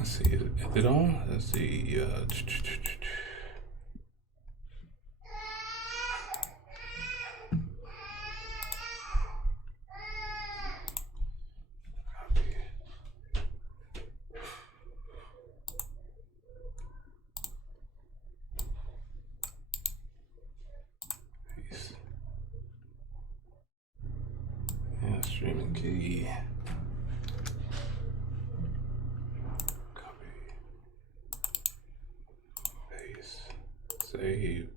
Let's see, is it on? Let's see. Yeah, streaming key. Copy. Paste. Save.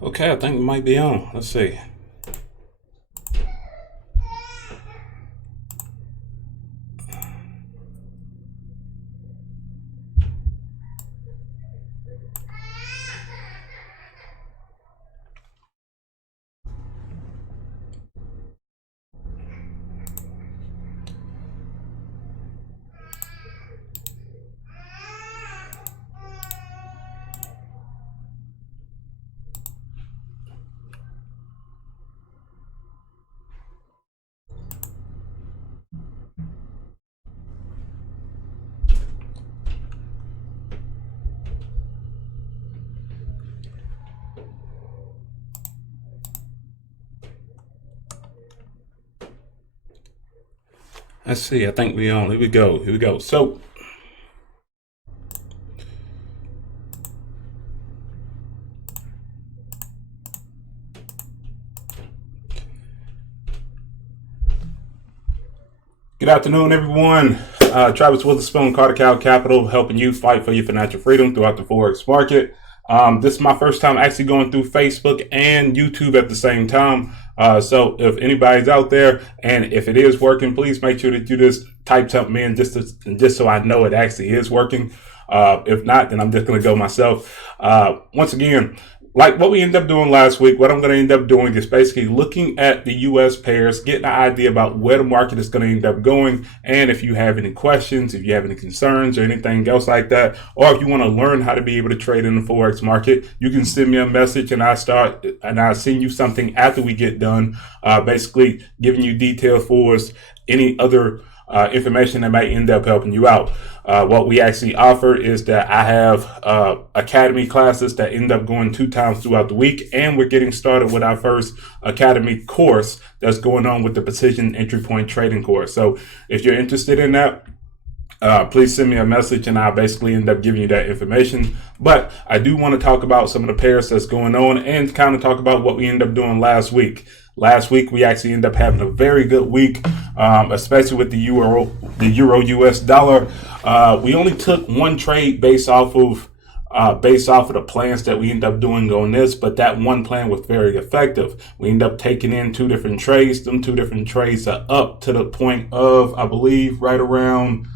Okay, I think we might be on. Let's see. Let's see. I think we on. Here we go. Here we go. So, good afternoon, everyone. Travis Witherspoon, Carter Cow Capital, helping you fight for your financial freedom throughout the Forex market. This is my first time actually going through Facebook and YouTube at the same time. So if anybody's out there and if it is working, please make sure that you just type something in just so I know it actually is working. If not, then I'm just going to go myself. Once again, like what we ended up doing last week, what I'm going to end up doing is basically looking at the U.S. pairs, getting an idea about where the market is going to end up going. And if you have any questions, if you have any concerns or anything else like that, or if you want to learn how to be able to trade in the Forex market, you can send me a message and I'll send you something after we get done, basically giving you details for us, any other information that might end up helping you out. What we actually offer is that I have academy classes that end up going 2 times throughout the week, and we're getting started with our first academy course that's going on with the Precision Entry Point Trading course. So if you're interested in that, please send me a message and I'll basically end up giving you that information. But I do want to talk about some of the pairs that's going on and kind of talk about what we ended up doing last week. Last week, we actually ended up having a very good week, especially with the Euro US dollar. We only took one trade based off of the plans that we end up doing on this, but that one plan was very effective. We end up taking in 2 different trades. Them 2 different trades are up to the point of, I believe, right around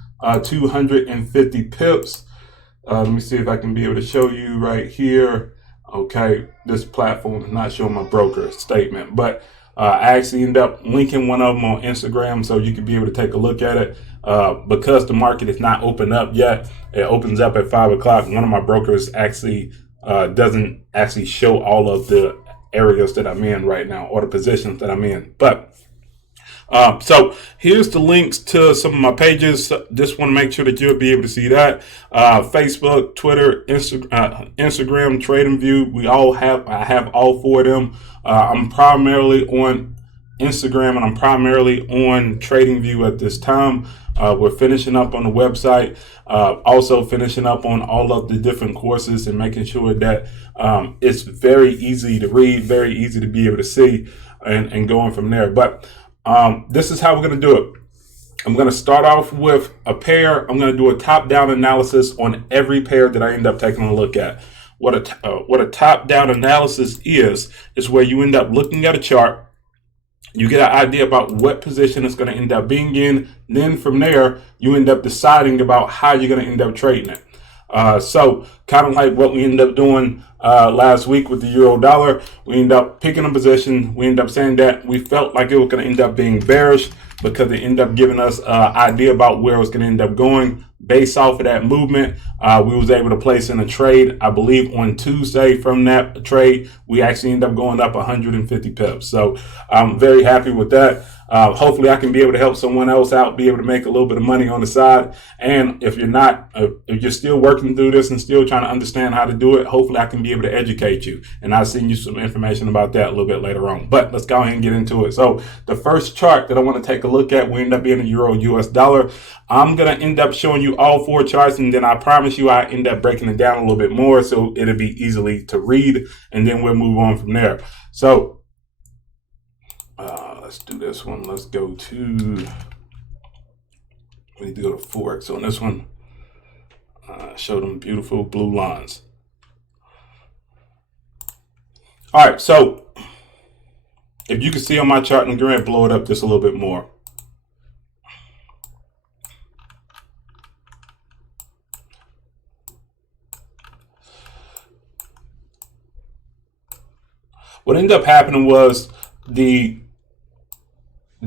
250 pips. Let me see if I can be able to show you right here. Okay, this platform is not showing my broker statement, but I actually end up linking one of them on Instagram so you can be able to take a look at it. Because the market is not open up yet, it opens up at 5 o'clock. One of my brokers actually doesn't actually show all of the areas that I'm in right now or the positions that I'm in. But so here's the links to some of my pages. Just want to make sure that you'll be able to see that. Facebook, Twitter, Instagram, TradingView. I have all 4 of them. I'm primarily on Instagram and I'm primarily on TradingView at this time. We're finishing up on the website, also finishing up on all of the different courses and making sure that it's very easy to read, very easy to be able to see, and going from there. But this is how we're going to do it. I'm going to start off with a pair. I'm going to do a top-down analysis on every pair that I end up taking a look at. What a top-down analysis is where you end up looking at a chart. You get an idea about what position it's going to end up being in. Then from there, you end up deciding about how you're going to end up trading it. So kind of like what we ended up doing last week with the euro dollar, we ended up picking a position. We ended up saying that we felt like it was going to end up being bearish. because it ended up giving us an idea about where it was going to end up going. Based off of that movement, we was able to place in a trade, I believe on Tuesday. From that trade, we actually ended up going up 150 pips. So I'm very happy with that. Hopefully I can be able to help someone else out, be able to make a little bit of money on the side. And if you're not, if you're still working through this and still trying to understand how to do it, hopefully I can be able to educate you. And I'll send you some information about that a little bit later on. But let's go ahead and get into it. So the first chart that I want to take a look at will end up being a Euro US dollar. I'm going to end up showing you all 4 charts, and then I promise you I end up breaking it down a little bit more so it'll be easily to read, and then we'll move on from there. So let's do this one. Let's go to, we need to go to Forex. So on this one, show them beautiful blue lines. All right, so if you can see on my chart, I'm going to blow it up just a little bit more. What ended up happening was the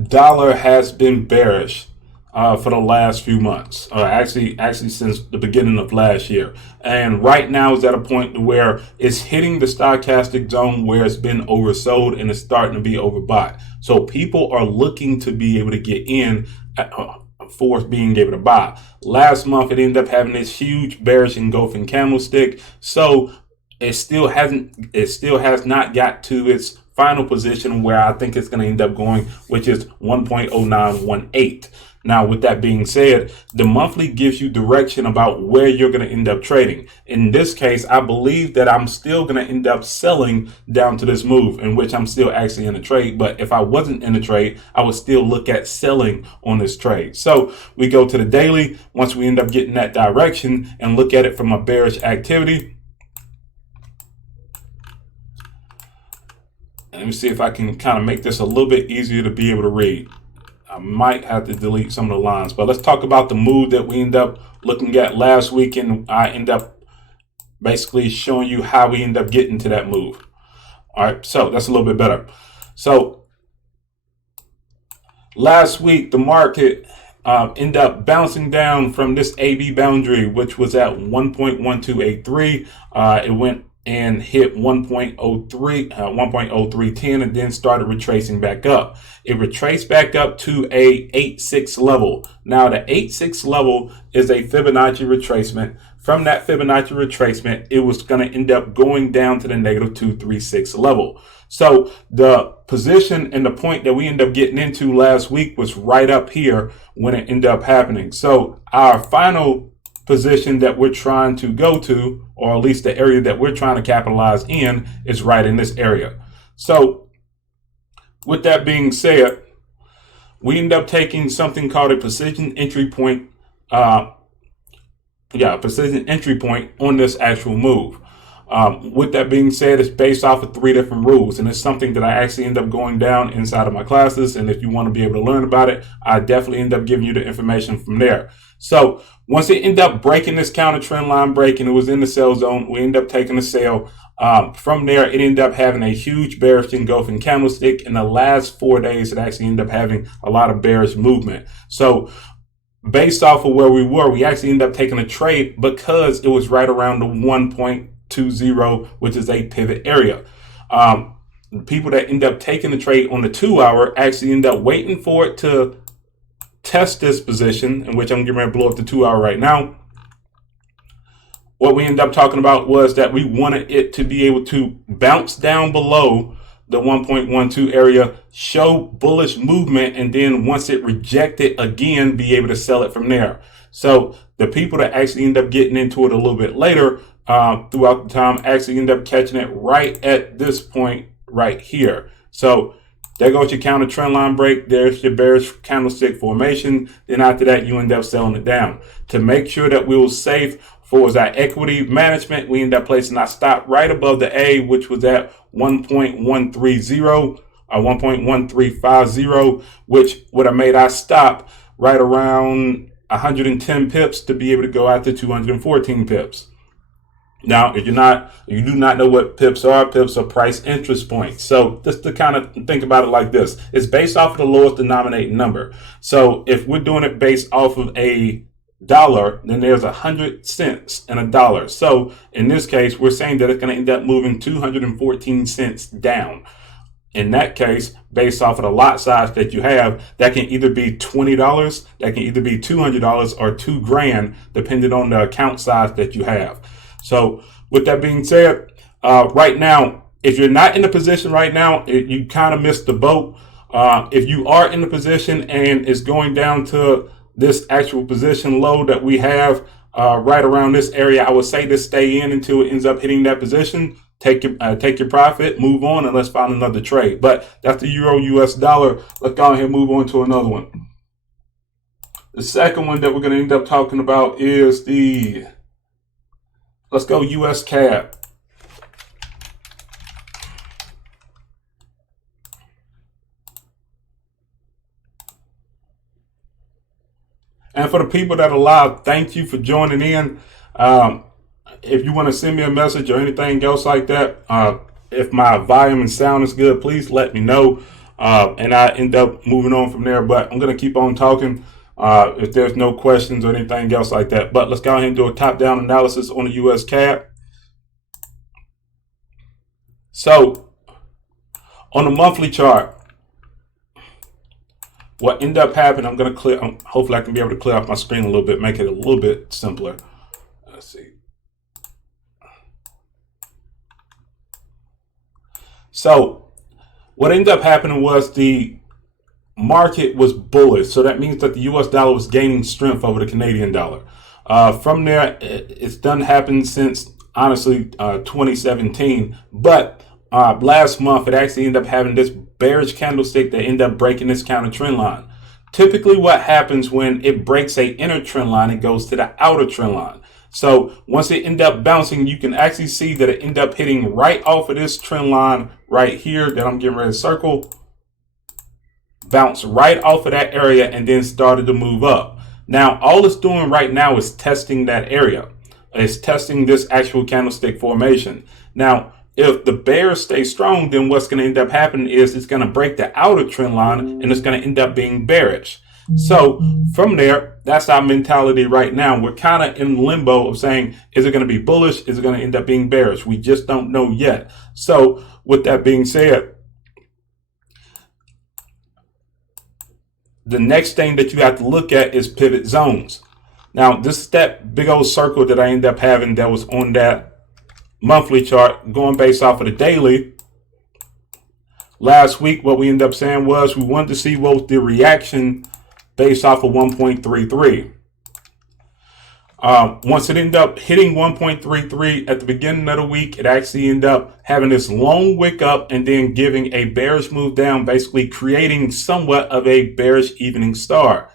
dollar has been bearish for the last few months, actually since the beginning of last year. And right now is at a point where it's hitting the stochastic zone where it's been oversold and it's starting to be overbought. So people are looking to be able to get in for being able to buy. Last month it ended up having this huge bearish engulfing candlestick. So it still has not got to its final position where I think it's going to end up going, which is 1.0918. Now, with that being said, the monthly gives you direction about where you're going to end up trading. In this case, I believe that I'm still going to end up selling down to this move, in which I'm still actually in a trade. But if I wasn't in a trade, I would still look at selling on this trade. So we go to the daily once we end up getting that direction and look at it from a bearish activity. Let me see if I can kind of make this a little bit easier to be able to read. I might have to delete some of the lines, but let's talk about the move that we end up looking at last week, and I end up basically showing you how we end up getting to that move. All right, so that's a little bit better. So last week, the market ended up bouncing down from this AB boundary, which was at 1.1283. It went and hit 1.0310, and then started retracing back up. It retraced back up to a 8.6 level. Now the 8.6 level is a Fibonacci retracement. From that Fibonacci retracement, it was going to end up going down to the negative 236 level. So the position and the point that we ended up getting into last week was right up here when it ended up happening. So our final position that we're trying to go to, or at least the area that we're trying to capitalize in, is right in this area. So with that being said, we end up taking something called a precision entry point. Precision entry point on this actual move. With that being said, it's based off of 3 different rules, and it's something that I actually end up going down inside of my classes. And if you want to be able to learn about it, I definitely end up giving you the information from there. So once it ended up breaking this counter trend line break and it was in the sell zone, we end up taking a sale. From there, it ended up having a huge bearish engulfing candlestick. In the last 4 days, it actually ended up having a lot of bearish movement. So based off of where we were, we actually ended up taking a trade because it was right around the 1.20, which is a pivot area. People that end up taking the trade on the 2-hour actually end up waiting for it to test this position, in which I'm getting ready to blow up the 2-hour right now. What we end up talking about was that we wanted it to be able to bounce down below the 1.12 area, show bullish movement, and then once it rejected again, be able to sell it from there. So the people that actually end up getting into it a little bit later throughout the time actually end up catching it right at this point right here. So there goes your counter trend line break. There's your bearish candlestick formation. Then after that, you end up selling it down. To make sure that we were safe for our equity management, we end up placing our stop right above the A, which was at 1.130 or 1.1350, which would have made our stop right around 110 pips to be able to go out to 214 pips. Now, if you do not know what pips are price interest points. So just to kind of think about it like this, it's based off of the lowest denominating number. So if we're doing it based off of a dollar, then there's 100 cents in a dollar. So in this case, we're saying that it's going to end up moving 214 cents down. In that case, based off of the lot size that you have, that can either be $20, that can either be $200, or $2,000, depending on the account size that you have. So with that being said, right now, if you're not in the position right now, you kind of missed the boat. If you are in the position and it's going down to this actual position low that we have right around this area, I would say to stay in until it ends up hitting that position. Take your profit, move on, and let's find another trade. But that's the Euro US dollar. Let's go ahead and move on to another one. The second one that we're going to end up talking about is let's go US CAD. And for the people that are live, thank you for joining in. If you want to send me a message or anything else like that, if my volume and sound is good, please let me know. And I end up moving on from there. But I'm going to keep on talking if there's no questions or anything else like that. But let's go ahead and do a top-down analysis on the US CAD. So on the monthly chart, what ended up happening, I'm going to clear, hopefully I can be able to clear off my screen a little bit, make it a little bit simpler. Let's see. So what ended up happening was the market was bullish. So that means that the US dollar was gaining strength over the Canadian dollar. From there, it's done happened since, honestly, 2017. But last month, it actually ended up having this bearish candlestick that ended up breaking this counter trend line. Typically what happens when it breaks a inner trend line, it goes to the outer trend line. So once it ended up bouncing, you can actually see that it ended up hitting right off of this trend line right here that I'm getting ready to circle. Bounce right off of that area and then started to move up. Now, all it's doing right now is testing that area. It's testing this actual candlestick formation. Now, if the bears stay strong, then what's going to end up happening is it's going to break the outer trend line and it's going to end up being bearish. So from there, that's our mentality right now. We're kind of in limbo of saying, is it going to be bullish? Is it going to end up being bearish? We just don't know yet. So with that being said, the next thing that you have to look at is pivot zones. Now, this is that big old circle that I ended up having that was on that monthly chart going based off of the daily. Last week, what we ended up saying was we wanted to see what was the reaction based off of 1.33. Once it ended up hitting 1.33 at the beginning of the week, it actually ended up having this long wick up and then giving a bearish move down, basically creating somewhat of a bearish evening star.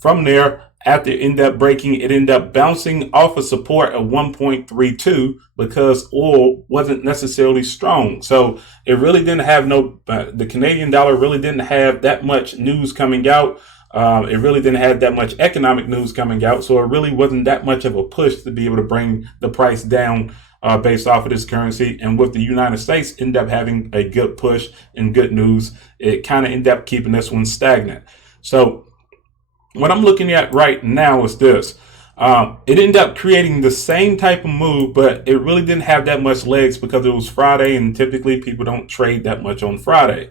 From there, after it ended up breaking, it ended up bouncing off of support at 1.32 because oil wasn't necessarily strong. So it really didn't have the Canadian dollar really didn't have that much news coming out. It really didn't have that much economic news coming out, so it really wasn't that much of a push to be able to bring the price down based off of this currency. And with the United States end up having a good push and good news, it kind of ended up keeping this one stagnant. So what I'm looking at right now is this. It ended up creating the same type of move, but it really didn't have that much legs because it was Friday, and typically people don't trade that much on Friday.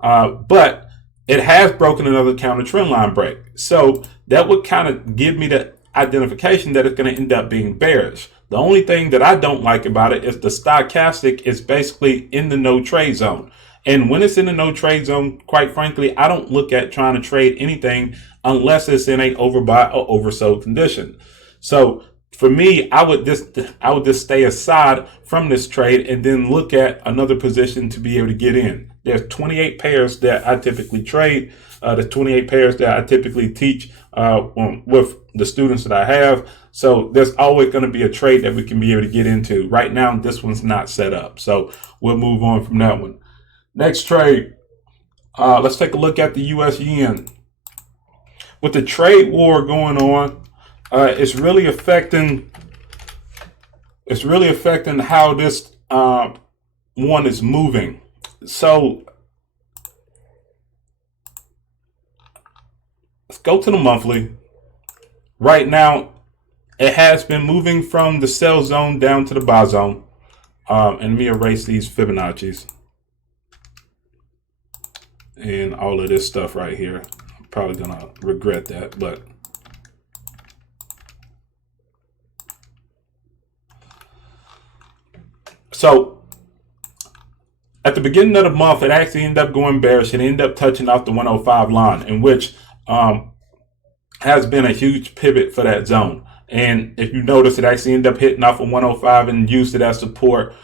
But it has broken another counter trend line break. So that would kind of give me the identification that it's going to end up being bearish. The only thing that I don't like about it is the stochastic is basically in the no trade zone. And when it's in the no trade zone, quite frankly, I don't look at trying to trade anything unless it's in a overbought or oversold condition. So for me, I would just stay aside from this trade and then look at another position to be able to get in. There's 28 pairs that I typically trade. There's 28 pairs that I typically teach with the students that I have. So there's always going to be a trade that we can be able to get into. Right now, this one's not set up. So we'll move on from that one. Next trade. Let's take a look at the US yen. With the trade war going on, it's really affecting It's really affecting how this one is moving. So let's go to the monthly. Right now, it has been moving from the sell zone down to the buy zone. And let me erase these Fibonacci's and all of this stuff right here. I'm probably gonna regret that, but so at the beginning of the month, it actually ended up going bearish. It ended up touching off the 105 line, in which has been a huge pivot for that zone. And if you notice, it actually ended up hitting off of 105 and used it as support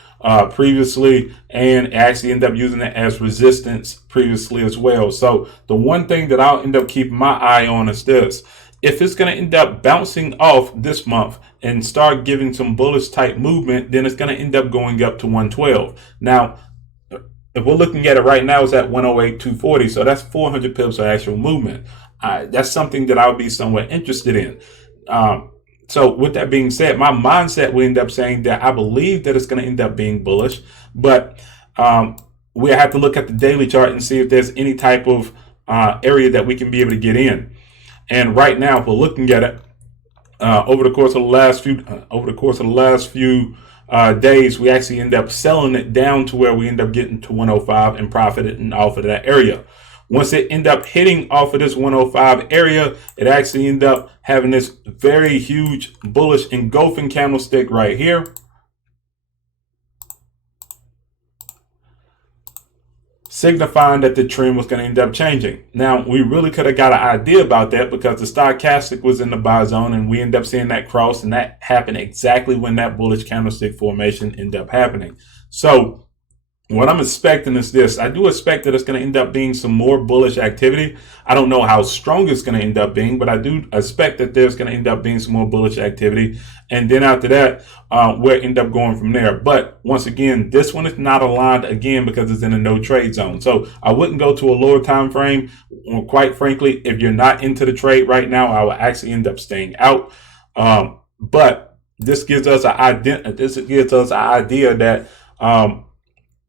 previously, and actually ended up using it as resistance previously as well. So the one thing that I'll end up keeping my eye on is this. If it's going to end up bouncing off this month and start giving some bullish type movement, then it's going to end up going up to 112. Now, if we're looking at it right now, it's at 108.240. So that's 400 pips of actual movement. That's something that I'll be somewhat interested in. So with that being said, my mindset will end up saying that I believe that it's going to end up being bullish, but we have to look at the daily chart and see if there's any type of area that we can be able to get in. And right now, if we're looking at it over the course of the last few days, we actually end up selling it down to where we end up getting to 105 and profiting off of that area. Once it end up hitting off of this 105 area, it actually end up having this very huge bullish engulfing candlestick right here. Signifying that the trend was going to end up changing. Now, we really could have got an idea about that because the stochastic was in the buy zone, and we end up seeing that cross, and that happened exactly when that bullish candlestick formation ended up happening. So what I'm expecting is this. I do expect that it's going to end up being some more bullish activity. I don't know how strong it's going to end up being, but I do expect that there's going to end up being some more bullish activity. And then after that, we'll end up going from there. But once again, this one is not aligned again because it's in a no trade zone. So I wouldn't go to a lower time frame. Quite frankly, if you're not into the trade right now, I will actually end up staying out. But this gives us an idea that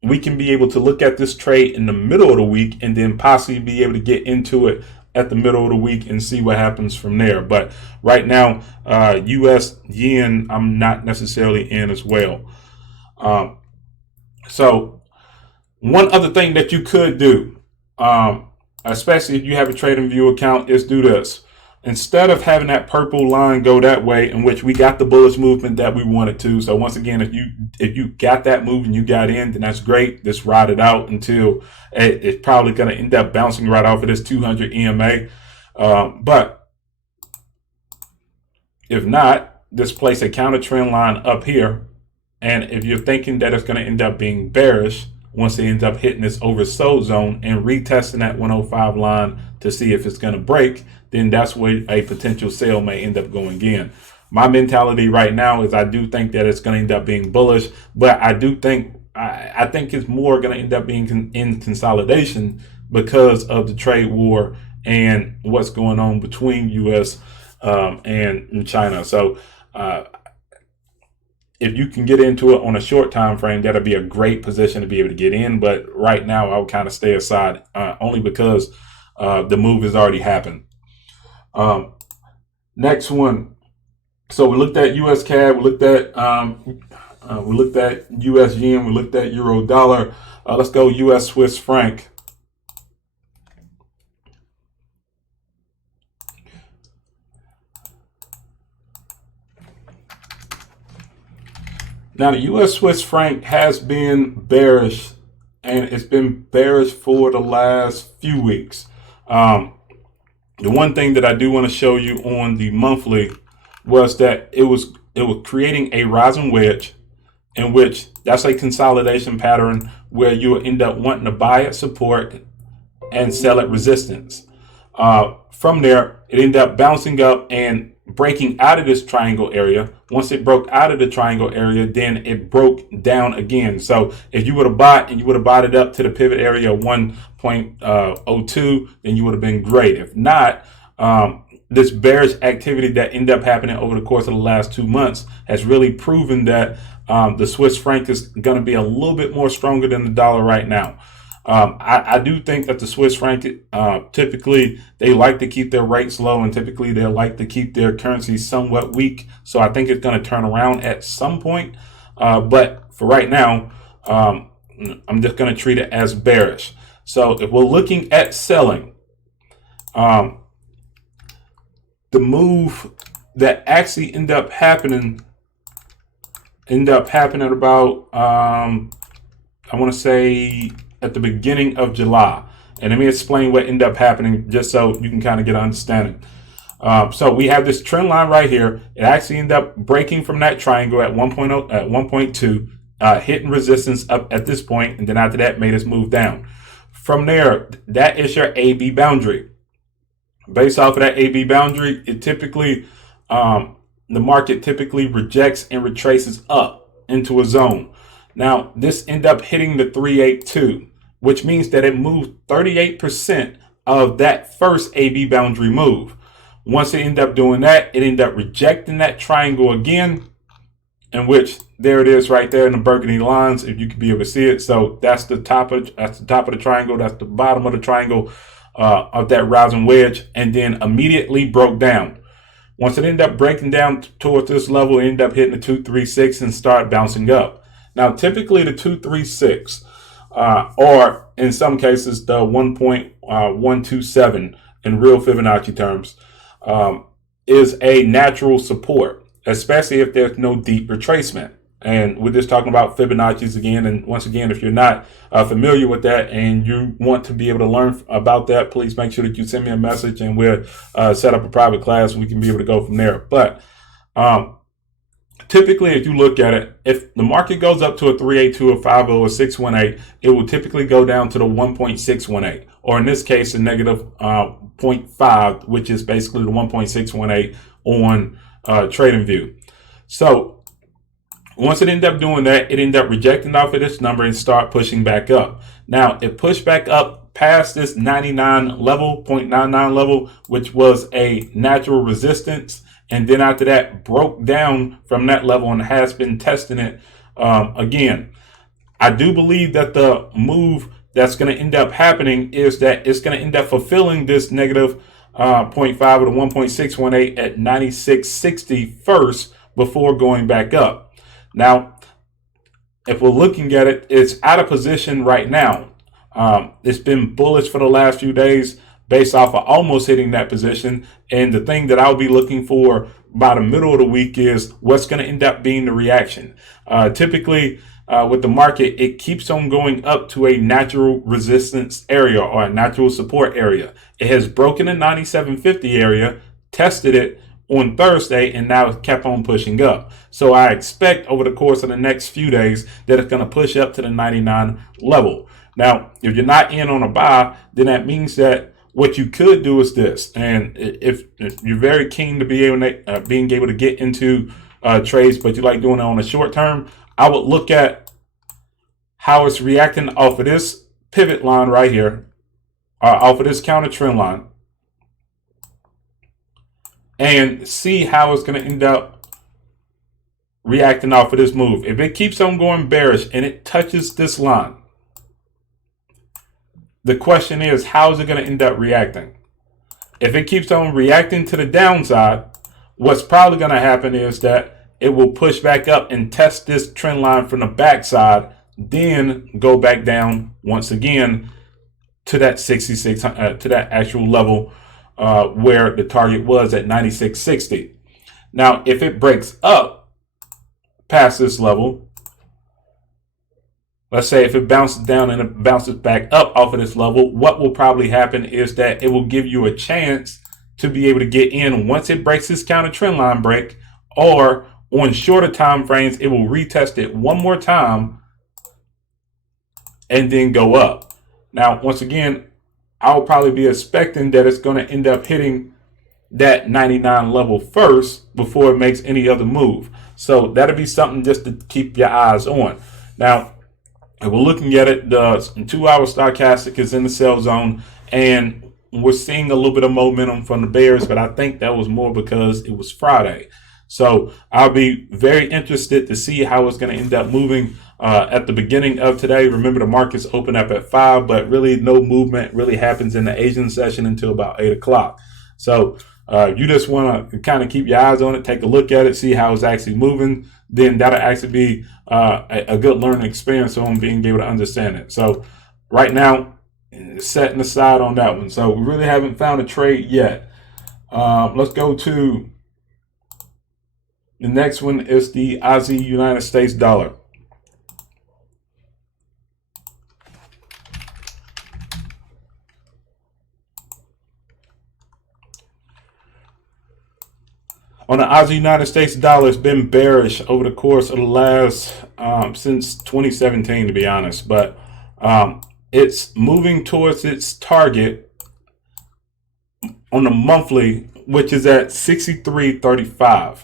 we can be able to look at this trade in the middle of the week and then possibly be able to get into it at the middle of the week and see what happens from there. But right now, US yen, I'm not necessarily in as well. So one other thing that you could do, especially if you have a TradingView account, is do this. Instead of having that purple line go that way, in which we got the bullish movement that we wanted to. So once again, if you got that move and you got in, then that's great. Just ride it out until it's probably going to end up bouncing right off of this 200 EMA. But if not, just place a counter trend line up here. And if you're thinking that it's going to end up being bearish, once it ends up hitting this oversold zone and retesting that 105 line to see if it's going to break, then that's where a potential sale may end up going in. My mentality right now is I do think that it's going to end up being bullish, but I think it's more going to end up being in consolidation because of the trade war and what's going on between U.S. and China. So if you can get into it on a short time frame, that'll be a great position to be able to get in. But right now, I would kind of stay aside only because the move has already happened. Next one. So we looked at US CAD, we looked at US yen, we looked at euro dollar. Let's go US Swiss franc. Now the US Swiss franc has been bearish, and it's been bearish for the last few weeks. The one thing that I do want to show you on the monthly was that it was creating a rising wedge, in which that's a consolidation pattern where you will end up wanting to buy at support and sell at resistance. From there, it ended up bouncing up and breaking out of this triangle area. Once it broke out of the triangle area, then it broke down again. So if you would have bought and you would have bought it up to the pivot area of 1.02, then you would have been great. If not, this bearish activity that ended up happening over the course of the last 2 months has really proven that the Swiss franc is going to be a little bit more stronger than the dollar right now. I do think that the Swiss franc, typically they like to keep their rates low, and typically they like to keep their currency somewhat weak. So I think it's going to turn around at some point. But for right now, I'm just going to treat it as bearish. So if we're looking at selling, the move that actually ended up happening about, I want to say at the beginning of July. And let me explain what ended up happening just so you can kind of get an understanding. So we have this trend line right here. It actually ended up breaking from that triangle at 1.0, at 1.2, hitting resistance up at this point, and then after that made us move down. From there, that is your AB boundary. Based off of that AB boundary, it typically, the market typically rejects and retraces up into a zone. Now, this ended up hitting the 382, which means that it moved 38% of that first AB boundary move. Once it ended up doing that, it ended up rejecting that triangle again, in which there it is right there in the burgundy lines, if you can be able to see it. So that's the top of the triangle, that's the bottom of the triangle of that rising wedge, and then immediately broke down. Once it ended up breaking down towards this level, it ended up hitting the 236 and start bouncing up. Now, typically the 236, or in some cases the 1.127 in real Fibonacci terms, is a natural support, especially if there's no deep retracement. And we're just talking about Fibonacci's again. And once again, if you're not familiar with that and you want to be able to learn about that, please make sure that you send me a message and we'll set up a private class and we can be able to go from there. But typically, if you look at it, if the market goes up to a 382, a 50, or 618, it will typically go down to the 1.618, or in this case, a negative 0.5, which is basically the 1.618 on TradingView. So once it ended up doing that, it ended up rejecting off of this number and start pushing back up. Now, it pushed back up past this 99 level, 0.99 level, which was a natural resistance. And then after that, broke down from that level and has been testing it again. I do believe that the move that's going to end up happening is that it's going to end up fulfilling this negative 0.5 or the 1.618 at 96.60 first before going back up. Now, if we're looking at it, it's out of position right now. It's been bullish for the last few days based off of almost hitting that position. And the thing that I'll be looking for by the middle of the week is what's going to end up being the reaction. Typically, with the market, it keeps on going up to a natural resistance area or a natural support area. It has broken the 97.50 area, tested it on Thursday, and now it kept on pushing up. So I expect over the course of the next few days that it's going to push up to the 99 level. Now, if you're not in on a buy, then that means that what you could do is this. And if you're very keen to be able to, being able to get into trades, but you like doing it on a short term, I would look at how it's reacting off of this pivot line right here, off of this counter trend line, and see how it's going to end up reacting off of this move. If it keeps on going bearish and it touches this line, the question is, how is it going to end up reacting? If it keeps on reacting to the downside, what's probably going to happen is that it will push back up and test this trend line from the backside, then go back down once again to that 66, to that actual level where the target was at 96.60. Now, if it breaks up past this level, let's say if it bounces down and it bounces back up off of this level, what will probably happen is that it will give you a chance to be able to get in once it breaks this counter trend line break, or on shorter time frames, it will retest it one more time and then go up. Now, once again, I'll probably be expecting that it's going to end up hitting that 99 level first before it makes any other move. So that'll be something just to keep your eyes on. Now, if we're looking at it, the 2-hour stochastic is in the sell zone, and we're seeing a little bit of momentum from the bears, but I think that was more because it was Friday. So I'll be very interested to see how it's going to end up moving at the beginning of today. Remember, the markets open up at 5, but really no movement really happens in the Asian session until about 8 o'clock. So you just want to kind of keep your eyes on it, take a look at it, see how it's actually moving. Then that'll actually be a good learning experience on being able to understand it. So right now, setting aside on that one. So we really haven't found a trade yet. Let's go to the next one is the Aussie United States dollar. On the Aussie United States dollar, it's been bearish over the course of the last, since 2017, to be honest. But it's moving towards its target on the monthly, which is at 63.35.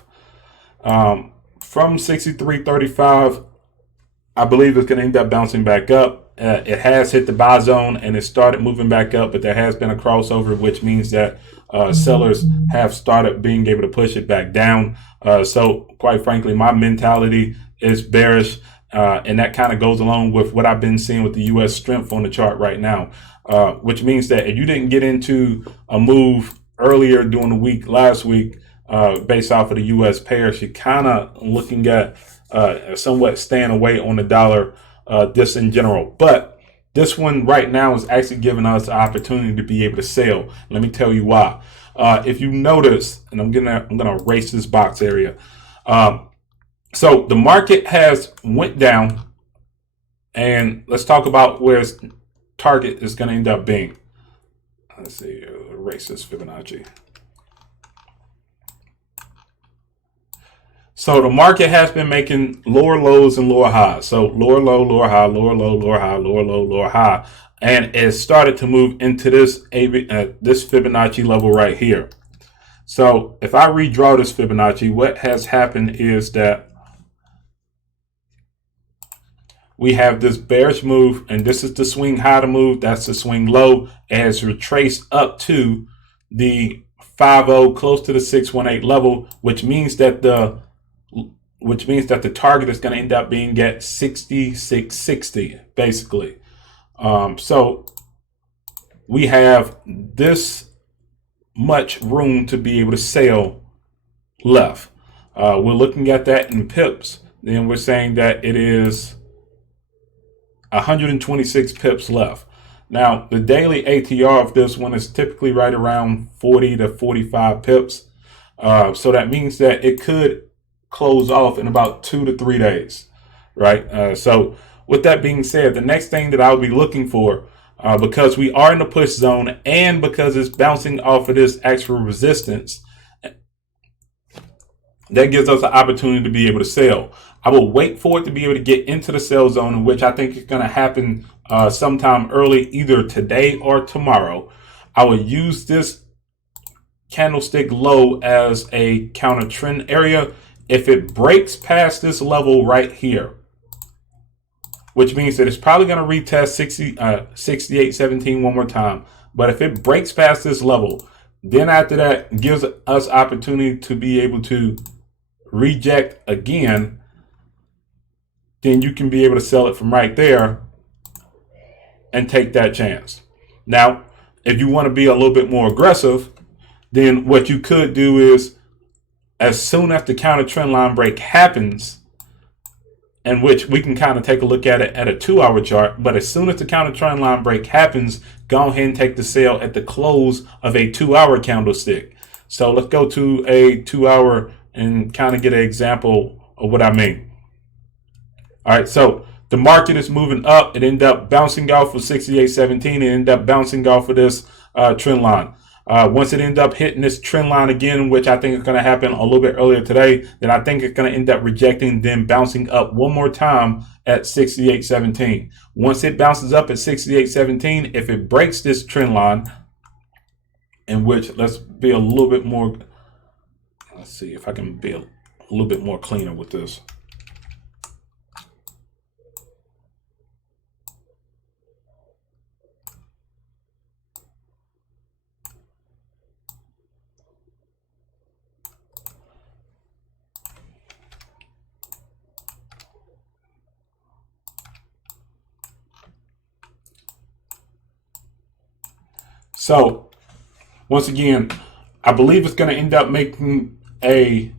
From 63.35, I believe it's going to end up bouncing back up. It has hit the buy zone and it started moving back up, but there has been a crossover, which means that sellers have started being able to push it back down. So quite frankly, my mentality is bearish. And that kind of goes along with what I've been seeing with the U.S. strength on the chart right now, which means that if you didn't get into a move earlier during the week, last week, based off of the U.S. pairs, you're kind of looking at somewhat staying away on the dollar this in general. But this one right now is actually giving us the opportunity to be able to sell. Let me tell you why. If you notice, and I'm gonna erase this box area. So the market has went down, and let's talk about where its target is going to end up being. Let's see, erase this Fibonacci. So the market has been making lower lows and lower highs. So lower low, lower high, lower low, lower high, lower low, lower high, and it started to move into this Fibonacci level right here. So if I redraw this Fibonacci, what has happened is that we have this bearish move, and this is the swing high to move. That's the swing low. It has retraced up to the 50, close to the 618 level, which means that the target is going to end up being at 6660, basically. So we have this much room to be able to sell left. We're looking at that in pips. Then we're saying that it is 126 pips left. Now, the daily ATR of this one is typically right around 40 to 45 pips. So that means that it could close off in about 2 to 3 days, right? So with that being said, the next thing that I'll be looking for, because we are in the push zone and because it's bouncing off of this actual resistance, that gives us an opportunity to be able to sell. I will wait for it to be able to get into the sell zone, in which I think is going to happen sometime early, either today or tomorrow. I will use this candlestick low as a counter trend area. If it breaks past this level right here, which means that it's probably going to retest 68.17 one more time. But if it breaks past this level, then after that gives us opportunity to be able to reject again. Then you can be able to sell it from right there and take that chance. Now, if you want to be a little bit more aggressive, then what you could do is, as soon as the counter trend line break happens, in which we can kind of take a look at it at a 2-hour chart, but as soon as the counter trend line break happens, go ahead and take the sale at the close of a 2-hour candlestick. So let's go to a 2-hour and kind of get an example of what I mean. All right, so the market is moving up. It ended up bouncing off of 68.17. It ended up bouncing off of this trend line. Once it ends up hitting this trend line again, which I think is going to happen a little bit earlier today, then I think it's going to end up rejecting, then bouncing up one more time at 68.17. Once it bounces up at 68.17, if it breaks this trend line, in which, let's be a little bit more, let's see if I can be a little bit more cleaner with this. So once again, I believe it's going to end up making a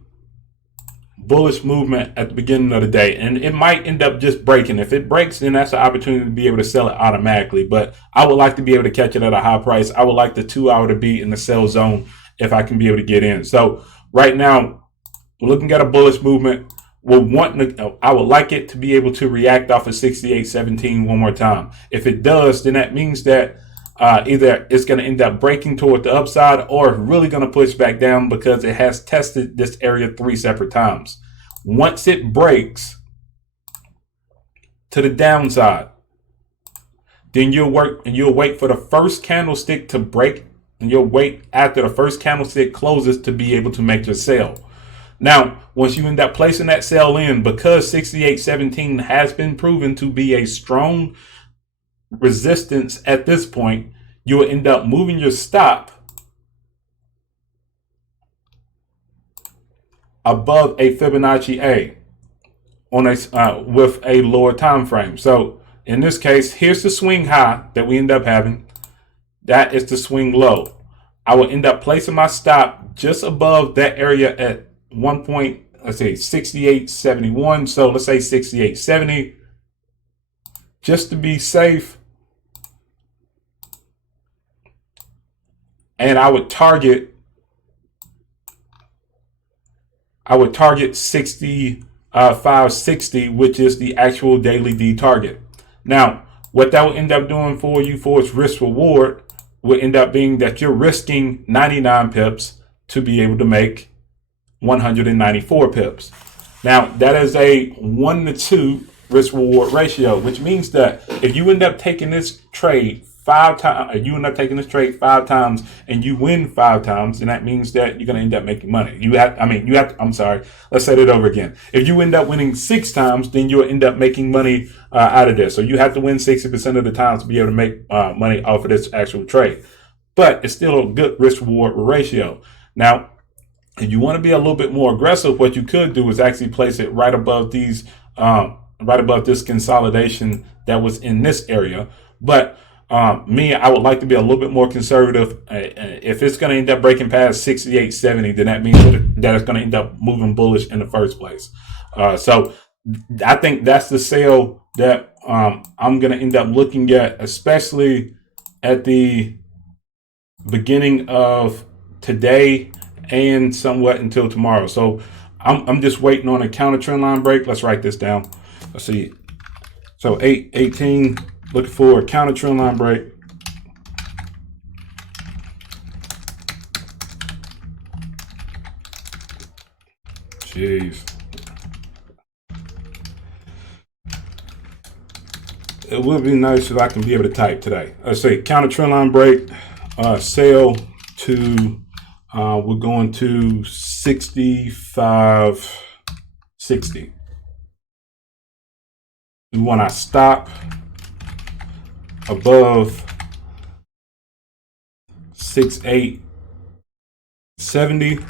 bullish movement at the beginning of the day, and it might end up just breaking. If it breaks, then that's an opportunity to be able to sell it automatically, but I would like to be able to catch it at a high price. I would like the 2 hour to be in the sell zone if I can be able to get in. So right now we're looking at a bullish movement. I would like it to be able to react off of 68.17 one more time. If it does, then that means that either it's going to end up breaking toward the upside or really going to push back down because it has tested this area 3 separate times. Once it breaks to the downside, then you'll wait for the first candlestick to break, and you'll wait after the first candlestick closes to be able to make your sell. Now, once you end up placing that sell in, because 68.17 has been proven to be a strong resistance at this point, you will end up moving your stop above a Fibonacci A on a with a lower time frame. So in this case, here's the swing high that we end up having. That is the swing low. I will end up placing my stop just above that area at 68.71. So let's say 68.70, just to be safe. And I would target 65.60, which is the actual daily D target. Now, what that will end up doing for you for its risk reward will end up being that you're risking 99 pips to be able to make 194 pips. Now, that is a 1-to-2 risk reward ratio, which means that if you end up taking this trade 5 times, and you win 5 times, then that means that you're going to end up making money. Let's say that over again. If you end up winning 6 times, then you'll end up making money out of this. So you have to win 60% of the time to be able to make money off of this actual trade. But it's still a good risk reward ratio. Now, if you want to be a little bit more aggressive, what you could do is actually place it right above these, right above this consolidation that was in this area. But I would like to be a little bit more conservative. If it's going to end up breaking past 68.70, then that means that it's going to end up moving bullish in the first place. So I think that's the sale that I'm going to end up looking at, especially at the beginning of today and somewhat until tomorrow. So I'm just waiting on a counter trend line break. Let's write this down. Let's see. So 8:18. Looking for a counter trend line break. Jeez. It would be nice if I can be able to type today. Let's say counter trend line break, sale to, we're going to 65.60. We want to stop above 68.70,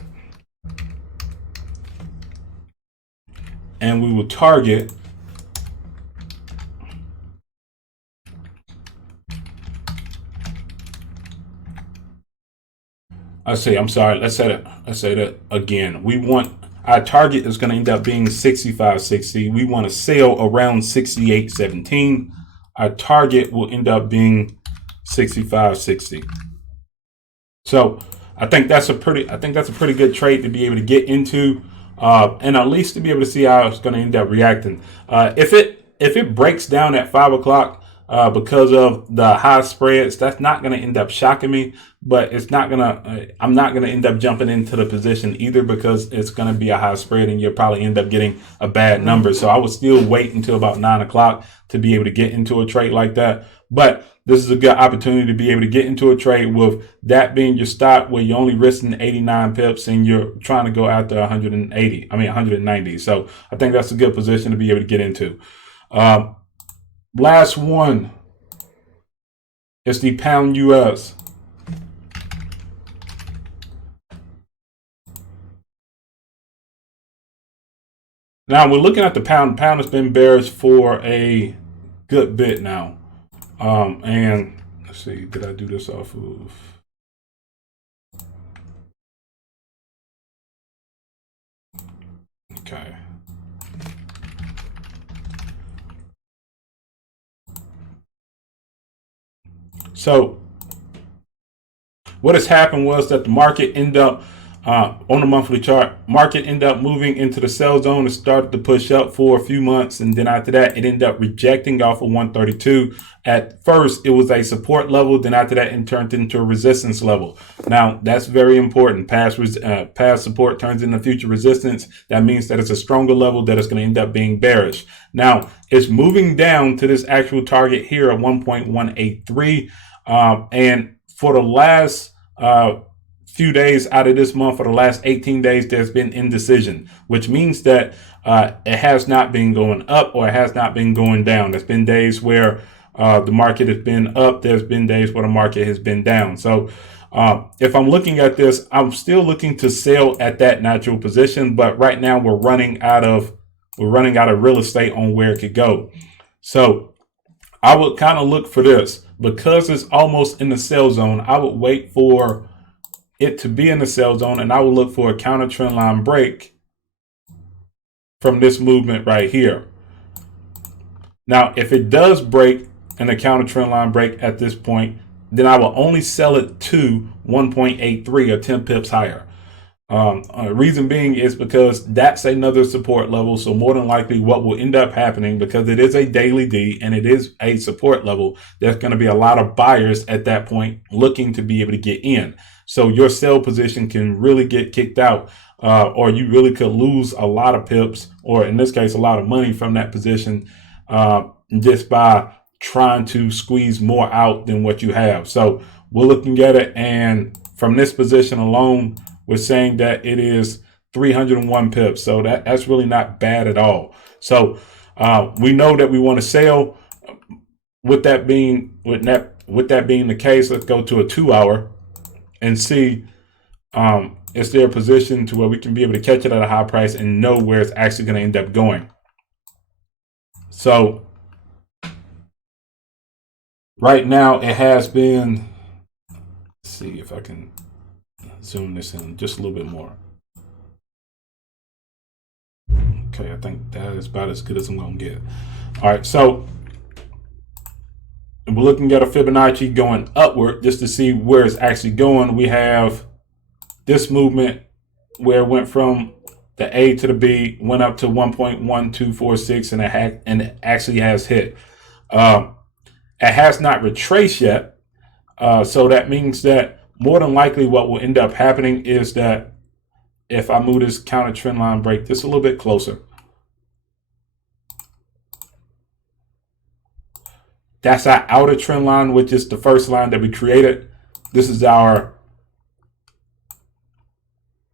and we will target let's say that again. We want our target is going to end up being 65.60. We want to sell around 68.17. Our target will end up being 65.60. So I think that's a pretty good trade to be able to get into, and at least to be able to see how it's going to end up reacting. If it breaks down at 5 o'clock because of the high spreads, that's not going to end up shocking me. But it's not gonna. I'm not going to end up jumping into the position either, because it's going to be a high spread and you'll probably end up getting a bad number. So I would still wait until about 9 o'clock to be able to get into a trade like that. But this is a good opportunity to be able to get into a trade with that being your stop, where you're only risking 89 pips and you're trying to go after 190. So I think that's a good position to be able to get into. Last one is the pound US. Now we're looking at the pound. Pound has been bearish for a good bit now. And let's see, did I do this off of? Okay. So what has happened was that the market ended up on the monthly chart, market ended up moving into the sell zone and started to push up for a few months. And then after that, it ended up rejecting off of 132. At first, it was a support level. Then after that, it turned into a resistance level. Now, that's very important. Past support turns into future resistance. That means that it's a stronger level that is going to end up being bearish. Now, it's moving down to this actual target here at 1.183. And for the last few days out of this month, for the last 18 days, there's been indecision, which means that it has not been going up or it has not been going down. There's been days where the market has been up. There's been days where the market has been down. So if I'm looking at this, I'm still looking to sell at that natural position. But right now we're running out of real estate on where it could go. So I would kind of look for this because it's almost in the sell zone. I would wait for it to be in the sell zone, and I will look for a counter trend line break from this movement right here. Now, if it does break and a counter trend line break at this point, then I will only sell it to 1.83 or 10 pips higher. Reason being is because that's another support level. So more than likely what will end up happening, because it is a daily D and it is a support level, there's going to be a lot of buyers at that point looking to be able to get in. So your sell position can really get kicked out, or you really could lose a lot of pips, or in this case, a lot of money from that position, just by trying to squeeze more out than what you have. So we're looking at it, and from this position alone, we're saying that it is 301 pips. So that's really not bad at all. So we know that we want to sell. With that being the case, let's go to a 2 hour and see is there a position to where we can be able to catch it at a high price and know where it's actually going to end up going. So right now it has been, let's see if I can zoom this in just a little bit more. Okay, I think that is about as good as I'm going to get. All right, so we're looking at a Fibonacci going upward just to see where it's actually going. We have this movement where it went from the A to the B, went up to 1.1246, and it actually has hit. It has not retraced yet, so that means that more than likely what will end up happening is that if I move this counter trend line break just a little bit closer, that's our outer trend line, which is the first line that we created. This is our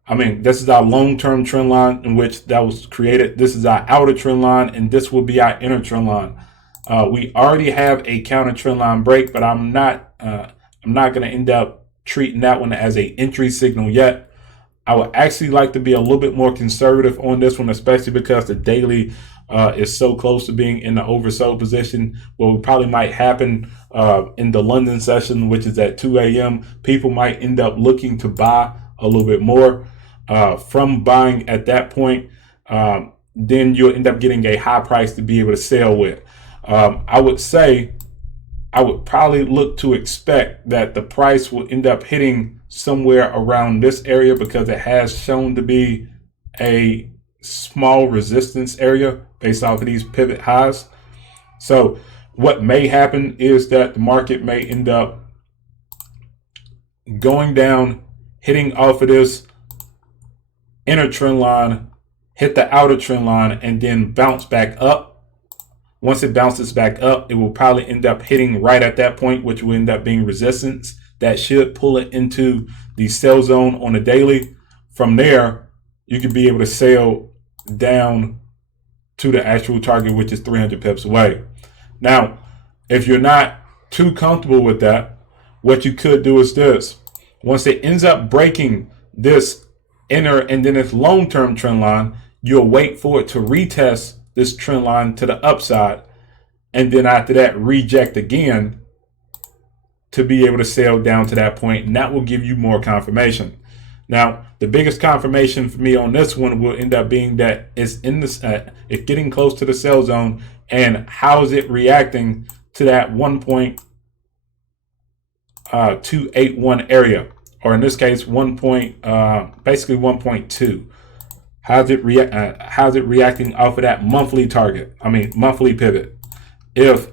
long-term trend line in which that was created. This is our outer trend line, and this will be our inner trend line. We already have a counter trend line break, but I'm not going to end up treating that one as a entry signal yet. I would actually like to be a little bit more conservative on this one, especially because the daily is so close to being in the oversold position. What probably might happen in the London session, which is at 2 a.m., people might end up looking to buy a little bit more. From buying at that point, then you'll end up getting a high price to be able to sell with. I would say I would probably look to expect that the price will end up hitting somewhere around this area because it has shown to be a small resistance area based off of these pivot highs. So what may happen is that the market may end up going down, hitting off of this inner trend line, hit the outer trend line, and then bounce back up. Once it bounces back up, it will probably end up hitting right at that point, which will end up being resistance. That should pull it into the sell zone on a daily. From there, you could be able to sell down to the actual target, which is 300 pips away. Now, if you're not too comfortable with that, what you could do is this. Once it ends up breaking this inner and then its long-term trend line, you'll wait for it to retest this trend line to the upside, and then after that reject again to be able to sell down to that point, and that will give you more confirmation. Now, the biggest confirmation for me on this one will end up being that it's in this, it's getting close to the sell zone, and how is it reacting to that 1.281 area, or in this case, basically 1.2. How's it reacting off of that monthly target? I mean, monthly pivot. If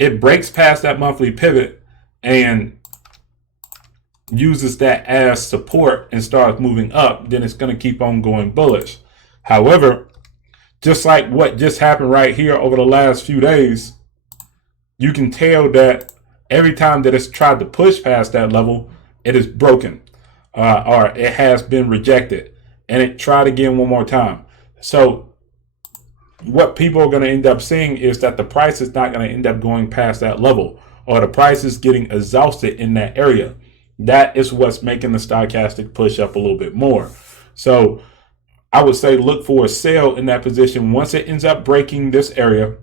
it breaks past that monthly pivot and uses that as support and starts moving up, then it's going to keep on going bullish. However, just like what just happened right here over the last few days, you can tell that every time that it's tried to push past that level, it is broken, or it has been rejected, and it tried again one more time. So what people are going to end up seeing is that the price is not going to end up going past that level, or the price is getting exhausted in that area. That is what's making the stochastic push up a little bit more. So I would say look for a sell in that position once it ends up breaking this area.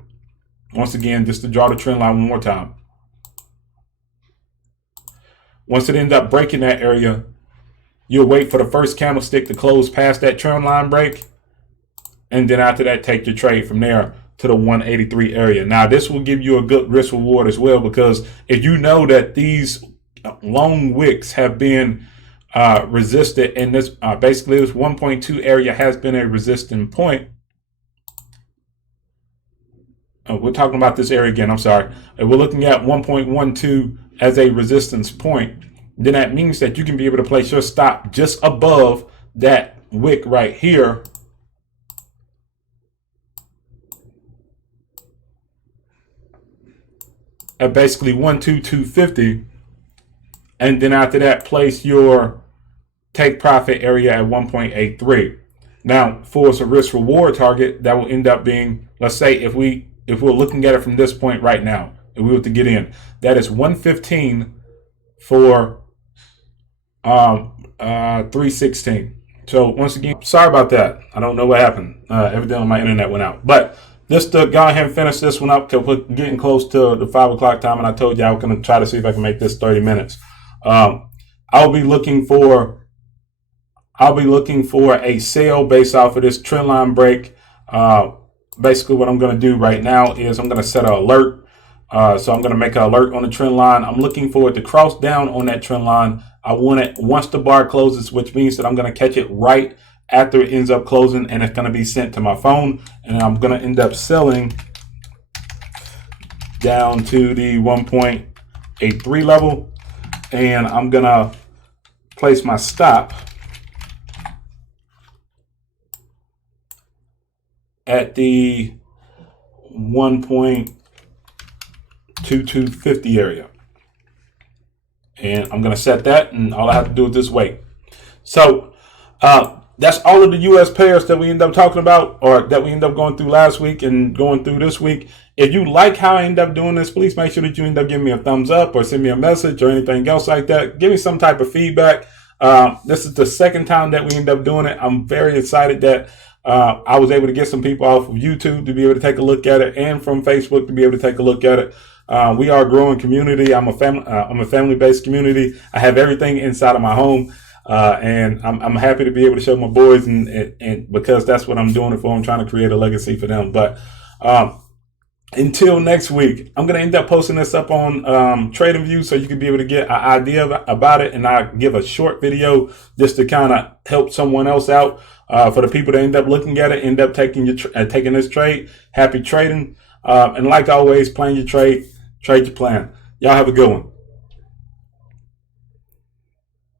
Once again, just to draw the trend line one more time. Once it ends up breaking that area, you'll wait for the first candlestick to close past that trend line break. And then after that, take your trade from there to the 183 area. Now, this will give you a good risk reward as well, because if you know that these long wicks have been resisted, and this basically this 1.2 area has been a resistant point. We're talking about this area again, I'm sorry. We're looking at 1.12 as a resistance point. Then that means that you can be able to place your stop just above that wick right here. At basically 12250. And then after that, place your take profit area at 1.83. Now, for a risk reward target, that will end up being, let's say if we're looking at it from this point right now, and we were to get in, that is 115 for 316. So once again, sorry about that. I don't know what happened. Evidently my internet went out. But just to go ahead and finish this one up, because we're getting close to the 5 o'clock time, and I told you I was going to try to see if I can make this 30 minutes. I'll be looking for a sale based off of this trend line break. Basically what I'm going to do right now is I'm going to set an alert. So I'm going to make an alert on the trend line. I'm looking for it to cross down on that trend line. I want it once the bar closes, which means that I'm going to catch it right after it ends up closing, and it's going to be sent to my phone, and I'm going to end up selling down to the 1.83 level, and I'm going to place my stop at the 1.2250 area. And I'm going to set that, and all I have to do is just wait. So that's all of the U.S. pairs that we end up talking about, or that we end up going through last week and going through this week. If you like how I end up doing this, please make sure that you end up giving me a thumbs up or send me a message or anything else like that. Give me some type of feedback. This is the second time that we end up doing it. I'm very excited that I was able to get some people off of YouTube to be able to take a look at it, and from Facebook to be able to take a look at it. We are a growing community. I'm a family-based community. I have everything inside of my home, and I'm happy to be able to show my boys, and because that's what I'm doing it for. I'm trying to create a legacy for them. But until next week, I'm going to end up posting this up on TradingView, so you can be able to get an idea about it, and I'll give a short video just to kind of help someone else out. For the people that end up looking at it, end up taking this trade. Happy trading. And like always, plan your trade your plan. Y'all have a good one.